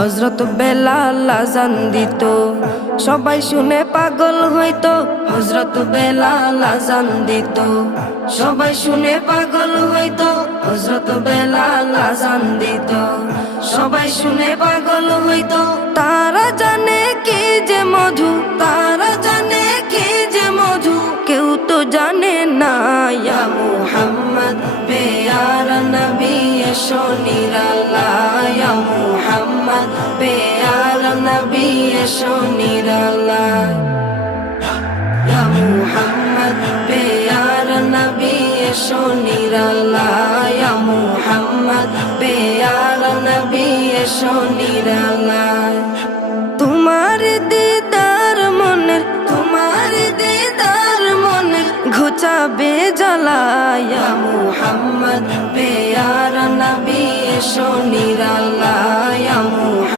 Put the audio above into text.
হযরত বেলাল আযান দিত, সবাই শুনে পাগল হইতো। হযরত বেলাল আযান দিত, সবাই শুনে পাগল হইতো। হযরত বেলাল আযান দিত, সবাই শুনে পাগল হইতো। তারা জানে কি যে মধু, তারা জানে কি যে মধু, কেউ তো জানে না। ইয়া মুহাম্মদ পেয়ারা নবী এসো নিরালায়, ইয়া মুহাম্মদ পেয়ারা নবী এসো নিরালায়, ইয়া মুহাম্মদ পেয়ারা নবী এসো নিরালায়, ইয়া মুহাম্মদ পেয়ারা নবী এসো নিরালায়। তোমার দিদার মনের, তোমার দিদার মনের ঘুচাবে জ্বালা। ইয়া মুহাম্মদ পেয়ারা নবী এসো নিরালায়, ইয়া মুহাম্মদ